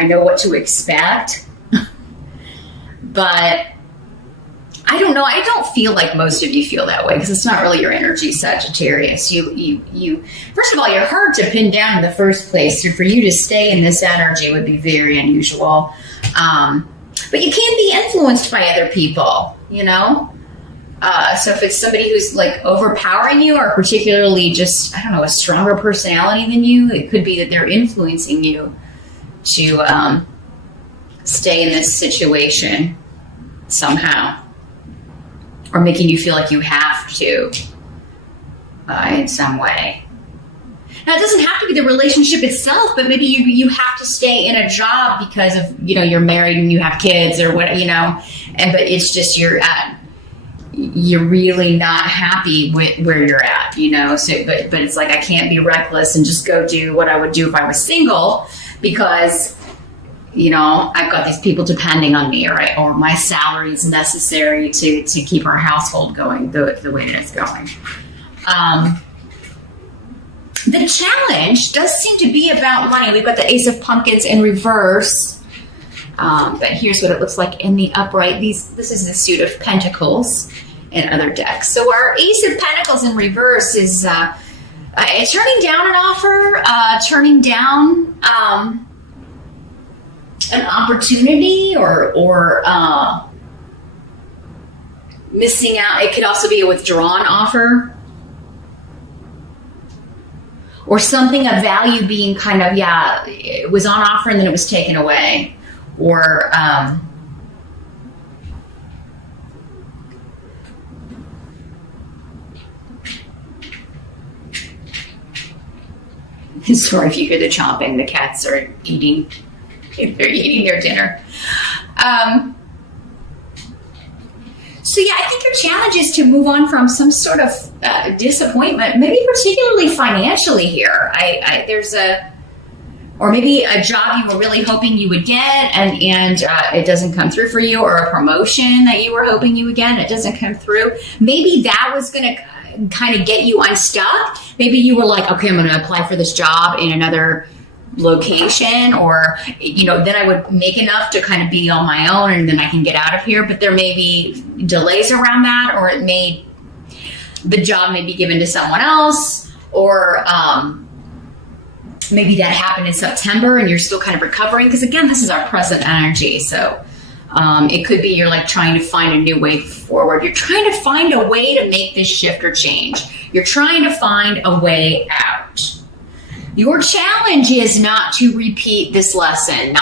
I know what to expect. But I don't know. I don't feel like most of you feel that way because it's not really your energy, Sagittarius. You. First of all, you're hard to pin down in the first place. So for you to stay in this energy would be very unusual. But you can be influenced by other people, you know? So if it's somebody who's like overpowering you or particularly just, I don't know, a stronger personality than you, it could be that they're influencing you to stay in this situation somehow, or making you feel like you have to in some way. Now, it doesn't have to be the relationship itself, but maybe you have to stay in a job because of, you know, you're married and you have kids or what, you know, but it's just you're really not happy with where you're at, you know. So, but it's like I can't be reckless and just go do what I would do if I was single because, you know, I've got these people depending on me, right? Or my salary is necessary to keep our household going the way that it's going. The challenge does seem to be about money. We've got the Ace of Pumpkins in reverse. But here's what it looks like in the upright. This is the Suit of Pentacles in other decks. So our Ace of Pentacles in reverse is turning down an offer, turning down an opportunity or missing out. It could also be a withdrawn offer or something of value being kind of, it was on offer and then it was taken away, or sorry if you hear the chomping, the cats are eating. They're eating their dinner. So I think your challenge is to move on from some sort of disappointment, maybe particularly financially here. Or maybe a job you were really hoping you would get and it doesn't come through for you, or a promotion that you were hoping you would get and it doesn't come through. Maybe that was going to kind of get you unstuck. Maybe you were like, okay, I'm going to apply for this job in another location, or, you know, then I would make enough to kind of be on my own and then I can get out of here. But there may be delays around that, or the job may be given to someone else, or maybe that happened in September and you're still kind of recovering. Because again, this is our present energy. So it could be you're like trying to find a new way forward. You're trying to find a way to make this shift or change. You're trying to find a way out. Your challenge is not to repeat this lesson,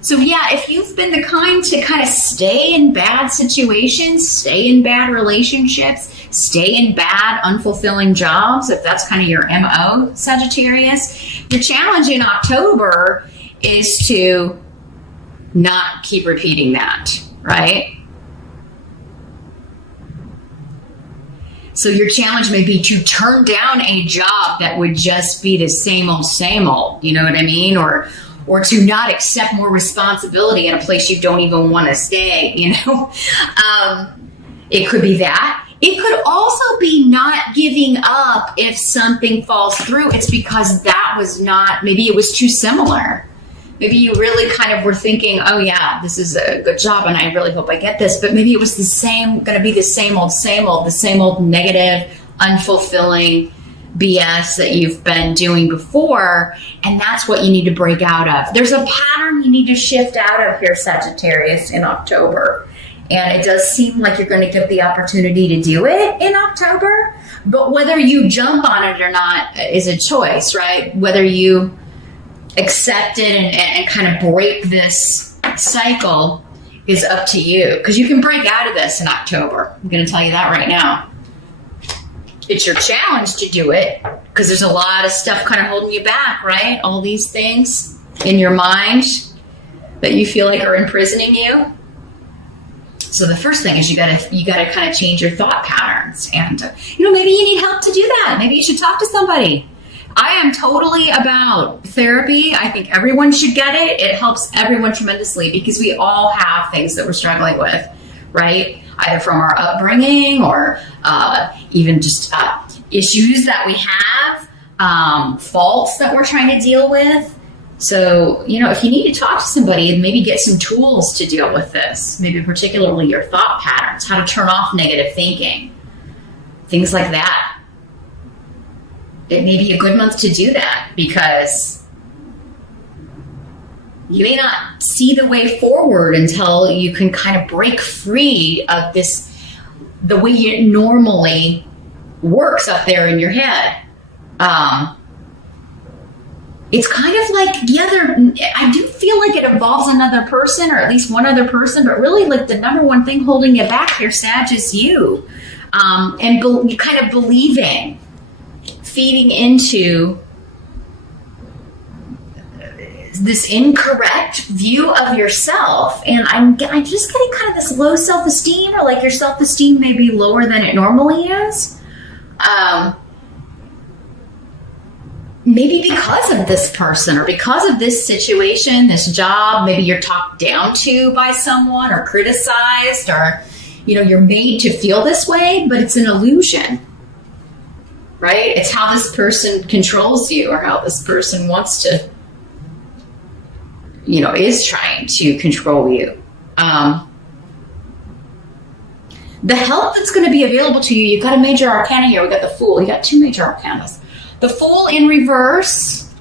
So if you've been the kind to kind of stay in bad situations, stay in bad relationships, stay in bad, unfulfilling jobs, if that's kind of your MO, Sagittarius, your challenge in October is to not keep repeating that, right? So your challenge may be to turn down a job that would just be the same old, you know what I mean? Or to not accept more responsibility in a place you don't even want to stay, you know? It could be that. It could also be not giving up if something falls through. It's because that was not, maybe it was too similar. Maybe you really kind of were thinking, oh yeah, this is a good job and I really hope I get this. But maybe it was going to be the same old negative, unfulfilling BS that you've been doing before. And that's what you need to break out of. There's a pattern you need to shift out of here, Sagittarius, in October. And it does seem like you're going to get the opportunity to do it in October. But whether you jump on it or not is a choice, right? Whether you accept it and kind of break this cycle is up to you, because you can break out of this in October. I'm going to tell you that right now. It's your challenge to do it, because there's a lot of stuff kind of holding you back, right? All these things in your mind that you feel like are imprisoning you. So the first thing is you gotta kind of change your thought patterns, and maybe you need help to do that. Maybe you should talk to somebody. I am totally about therapy. I think everyone should get it. It helps everyone tremendously, because we all have things that we're struggling with, right? Either from our upbringing or even just issues that we have, faults that we're trying to deal with. So, if you need to talk to somebody and maybe get some tools to deal with this, maybe particularly your thought patterns, how to turn off negative thinking, things like that. It may be a good month to do that because you may not see the way forward until you can kind of break free of the way it normally works up there in your head. It's kind of like, I do feel like it involves another person, or at least one other person, but really like the number one thing holding you back here, Sag, is you. And kind of believing, feeding into this incorrect view of yourself. And I'm just getting kind of this low self-esteem, or like your self-esteem may be lower than it normally is. Maybe because of this person, or because of this situation, this job, maybe you're talked down to by someone or criticized, or, you're made to feel this way, but it's an illusion, right? It's how this person controls you, or how this person wants to, is trying to control you. The help that's going to be available to you, you've got a major arcana here. We got the Fool. You got two major arcanas. The Fool in reverse.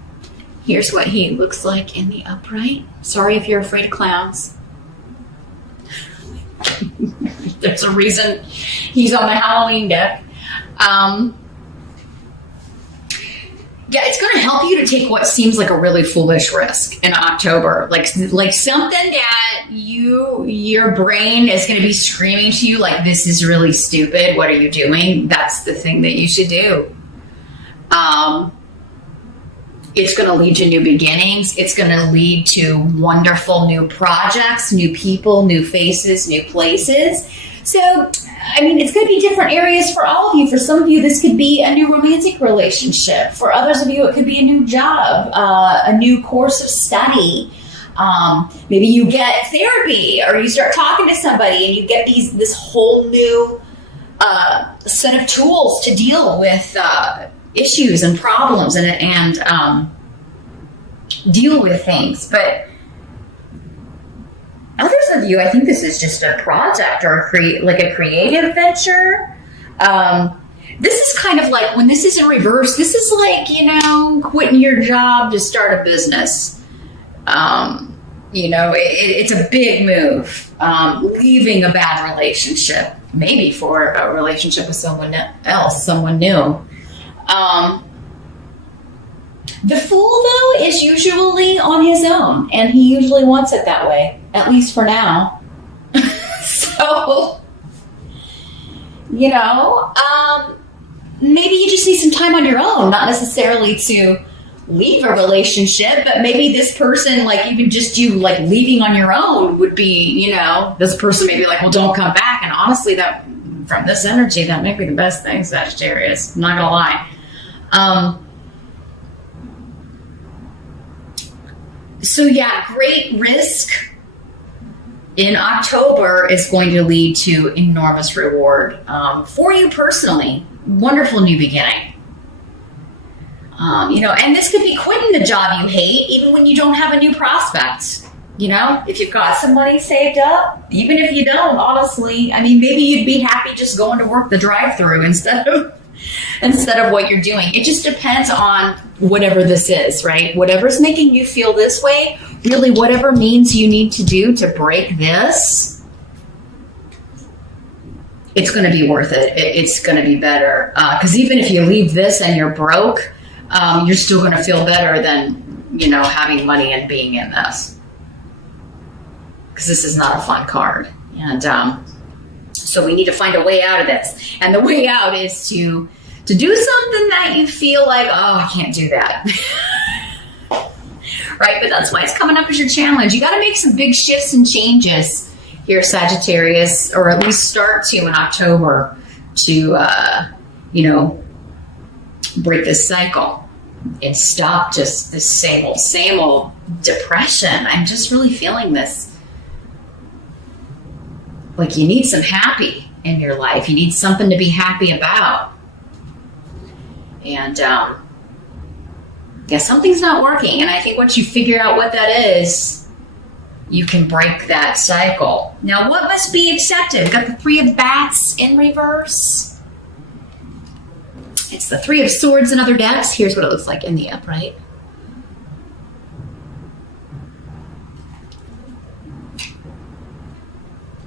Here's what he looks like in the upright. Sorry if you're afraid of clowns. There's a reason he's on the Halloween deck. It's going to help you to take what seems like a really foolish risk in October. Like something that your brain is going to be screaming to you like, this is really stupid. What are you doing? That's the thing that you should do. It's going to lead to new beginnings. It's going to lead to wonderful new projects, new people, new faces, new places. So, it's going to be different areas for all of you. For some of you, this could be a new romantic relationship. For others of you, it could be a new job, a new course of study. Maybe you get therapy, or you start talking to somebody and you get this whole new set of tools to deal with issues and problems and deal with things. But others of you, I think this is just a project or a creative venture. This is kind of like, when this is in reverse, this is like, quitting your job to start a business. It's a big move. Leaving a bad relationship, maybe for a relationship with someone else, someone new. The Fool, though, is usually on his own, and he usually wants it that way, at least for now. So, maybe you just need some time on your own, not necessarily to leave a relationship, but maybe this person, like even just you like leaving on your own would be, this person may be like, well, don't come back. And honestly, that from this energy, that may be the best thing, Sagittarius. I'm not gonna lie. Great risk in October is going to lead to enormous reward for you personally. Wonderful new beginning. And this could be quitting the job you hate, even when you don't have a new prospect. If you've got somebody saved up, even if you don't, honestly, maybe you'd be happy just going to work the drive-through instead of what you're doing. It just depends on whatever this is, right? Whatever's making you feel this way, really whatever means you need to do to break this, it's going to be worth it. It's going to be better. Because even if you leave this and you're broke, you're still going to feel better than, having money and being in this. Because this is not a fun card. And so we need to find a way out of this. And the way out is to do something that you feel like, oh, I can't do that. Right? But that's why it's coming up as your challenge. You got to make some big shifts and changes here, Sagittarius, or at least start to in October to, break this cycle and stop just this same old depression. I'm just really feeling this. Like you need some happy in your life. You need something to be happy about. And Yeah, something's not working. And I think once you figure out what that is, you can break that cycle. Now, what must be accepted? We've got the Three of Bats in reverse. It's the Three of Swords in other decks. Here's what it looks like in the upright.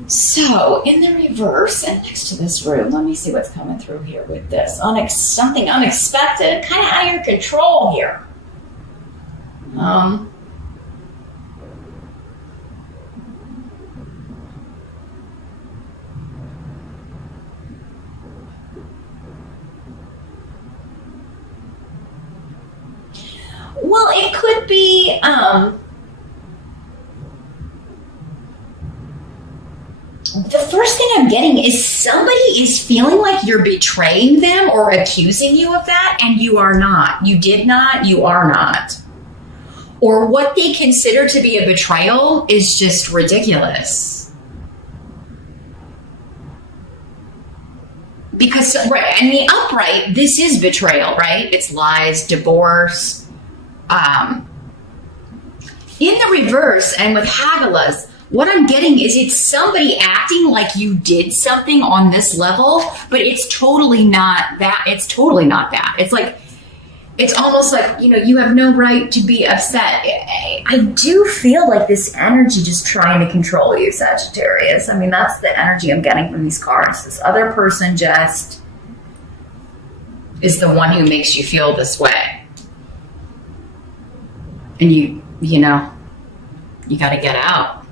So, in the reverse, and next to this room, let me see what's coming through here with this. Something unexpected, kind of out of your control here. Well, it could be, the first thing I'm getting is somebody is feeling like you're betraying them or accusing you of that, and you are not. You did not, you are not. Or what they consider to be a betrayal is just ridiculous. Because, right, in the upright, this is betrayal, right? It's lies, divorce. In the reverse, and with Hagalaz, what I'm getting is it's somebody acting like you did something on this level, but it's totally not that. It's totally not that. It's like, it's almost like, you have no right to be upset. I do feel like this energy just trying to control you, Sagittarius. I mean, that's the energy I'm getting from these cards. This other person just is the one who makes you feel this way. And you got to get out.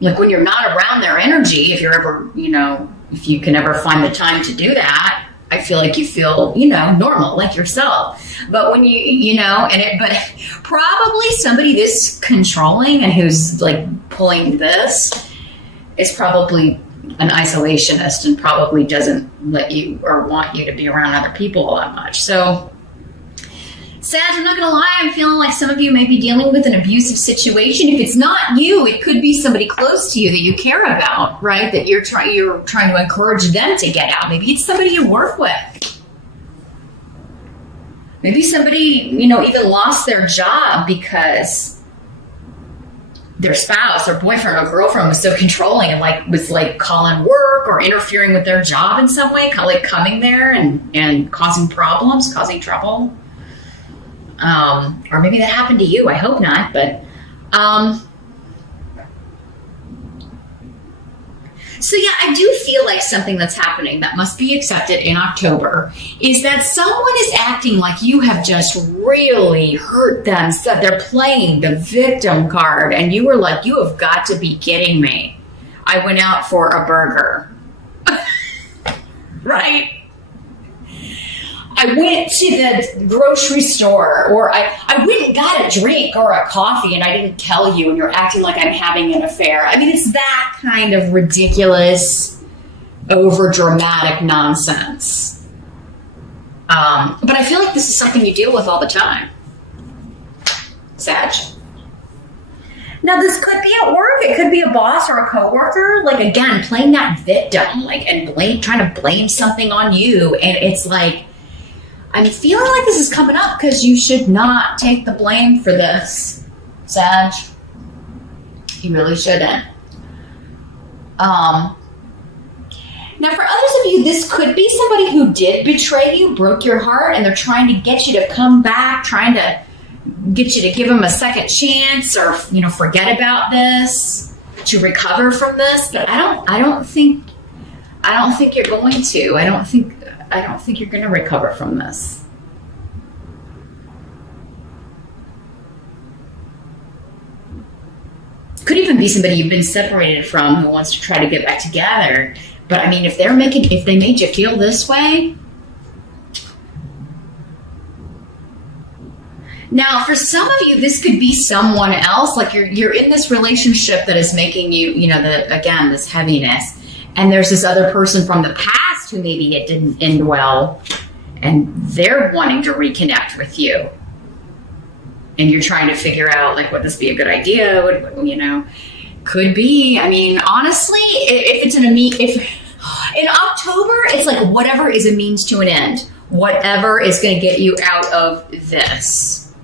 Like when you're not around their energy, if you're ever, if you can ever find the time to do that, I feel like you feel, normal, like yourself. But when but probably somebody this controlling and who's like pulling this is probably an isolationist and probably doesn't let you or want you to be around other people all that much. So, Sag, I'm not going to lie, I'm feeling like some of you may be dealing with an abusive situation. If it's not you, it could be somebody close to you that you care about, right? That you're trying to encourage them to get out. Maybe it's somebody you work with. Maybe somebody, even lost their job because their spouse or boyfriend or girlfriend was so controlling and was calling work or interfering with their job in some way, kind of like coming there and causing problems, causing trouble. Or maybe that happened to you. I hope not, but, so yeah, I do feel like something that's happening that must be accepted in October is that someone is acting like you have just really hurt them. So they're playing the victim card and you were like, you have got to be kidding me. I went out for a burger, right? I went to the grocery store, or I went and got a drink or a coffee and I didn't tell you and you're acting like I'm having an affair. I mean, it's that kind of ridiculous, over-dramatic nonsense. But I feel like this is something you deal with all the time. Sag. Now, this could be at work. It could be a boss or a coworker. Like, again, playing that victim, and trying to blame something on you. And it's like, I'm feeling like this is coming up because you should not take the blame for this, Sag. You really shouldn't. Now, for others of you, this could be somebody who did betray you, broke your heart, and they're trying to get you to come back, trying to get you to give them a second chance or, forget about this, to recover from this. But I don't think you're going to. I don't think you're going to recover from this. Could even be somebody you've been separated from who wants to try to get back together. But I mean, if they made you feel this way. Now, for some of you, this could be someone else. Like you're in this relationship that is making you, this heaviness. And there's this other person from the past who maybe it didn't end well, and they're wanting to reconnect with you. And you're trying to figure out, would this be a good idea? Could be. I mean, honestly, if it's if in October, it's like whatever is a means to an end. whatever is going to get you out of this.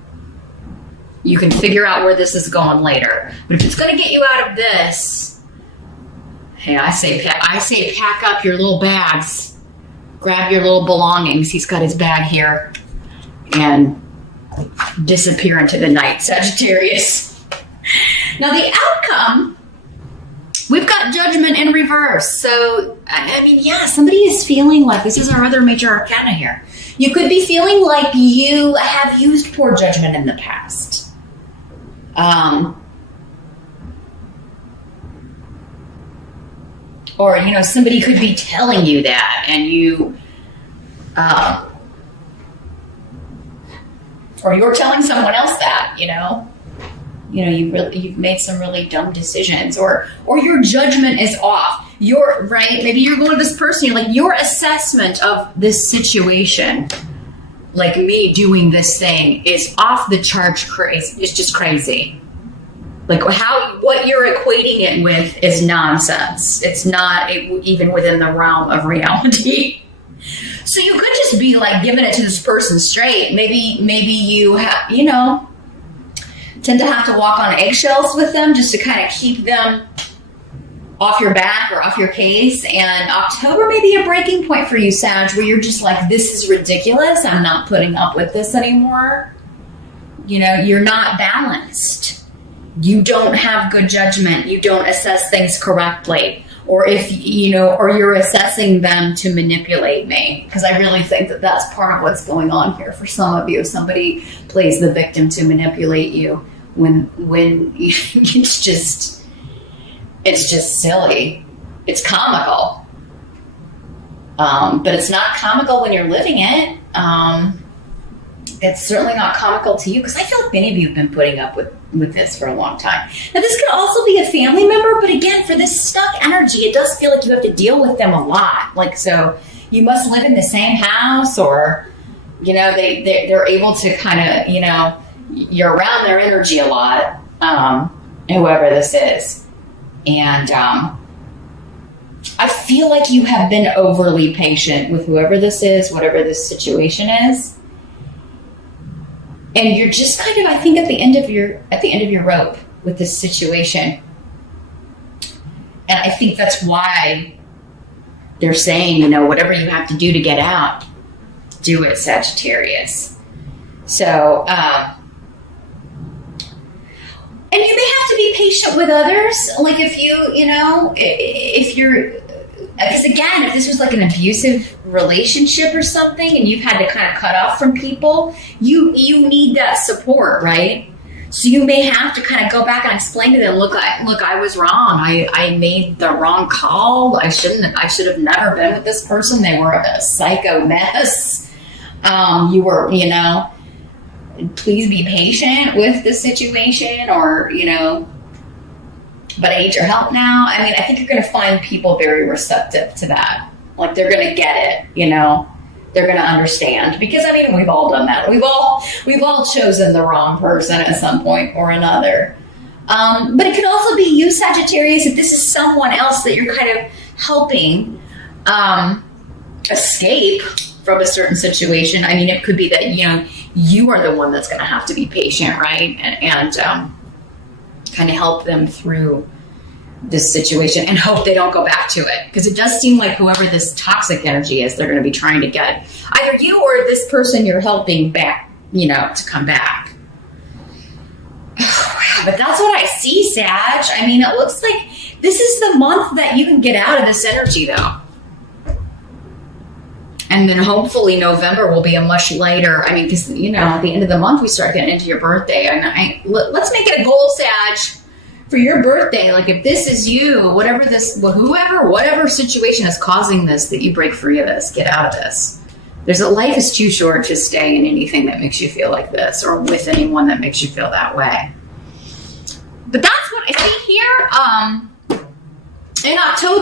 You can figure out where this is going later. But if it's going to get you out of this, hey, I say pack up your little bags. Grab your little belongings. He's got his bag here. And disappear into the night, Sagittarius. Now the outcome, we've got Judgment in reverse. So, I mean, yeah, somebody is feeling like, this is our other major arcana here. You could be feeling like you have used poor judgment in the past. Or, you know, somebody could be telling you that, and you, or you're telling someone else that, you know, you've made some really dumb decisions, or your judgment is off. You're right. Maybe you're going to this person, you're like, your assessment of this situation, like me doing this thing, is off the charts crazy. It's just crazy. Like what you're equating it with is nonsense. It's not even within the realm of reality. So you could just be like giving it to this person straight. Maybe you have, you know, tend to have to walk on eggshells with them just to kind of keep them off your back or off your case. And October may be a breaking point for you, Sag, where you're just like, this is ridiculous. I'm not putting up with this anymore. You know, you're not balanced. You don't have good judgment. You don't assess things correctly. Or if, you know, or you're assessing them to manipulate me. Because I really think that that's part of what's going on here for some of you. Somebody plays the victim to manipulate you when it's just silly. It's comical. But it's not comical when you're living it. It's certainly not comical to you, because I feel like many of you have been putting up with this for a long time. Now, this could also be a family member, but again, for this stuck energy, it does feel like you have to deal with them a lot. Like, so you must live in the same house, or, you know, they're able to kind of, you know, you're around their energy a lot, whoever this is. And I feel like you have been overly patient with whoever this is, whatever this situation is. And you're just kind of, I think, at the end of your rope with this situation. And I think that's why they're saying, you know, whatever you have to do to get out, do it, Sagittarius. So, and you may have to be patient with others. Like if you're, because again, if this was like an abusive relationship or something and you've had to kind of cut off from people, you need that support, right? So you may have to kind of go back and explain to them, look, I was wrong. I made the wrong call. I should have never been with this person. They were a psycho mess. You were, you know, please be patient with the situation, or, you know, but I need your help now. I mean, I think you're going to find people very receptive to that. Like, they're going to get it, you know, they're going to understand, because I mean, we've all done that. We've all chosen the wrong person at some point or another. But it could also be you, Sagittarius, if this is someone else that you're kind of helping escape from a certain situation. I mean, it could be that, you know, you are the one that's going to have to be patient, right? And kind of help them through this situation and hope they don't go back to it. Because it does seem like whoever this toxic energy is, they're going to be trying to get either you or this person you're helping back, you know, to come back. But that's what I see, Sag. I mean, it looks like this is the month that you can get out of this energy, though. And then hopefully November will be a much lighter, I mean, because, you know, at the end of the month, we start getting into your birthday. And let's make it a goal, Sag, for your birthday. Like, if this is you, whatever situation is causing this, that you break free of this, get out of this. Life is too short to stay in anything that makes you feel like this, or with anyone that makes you feel that way. But that's what I see here in October.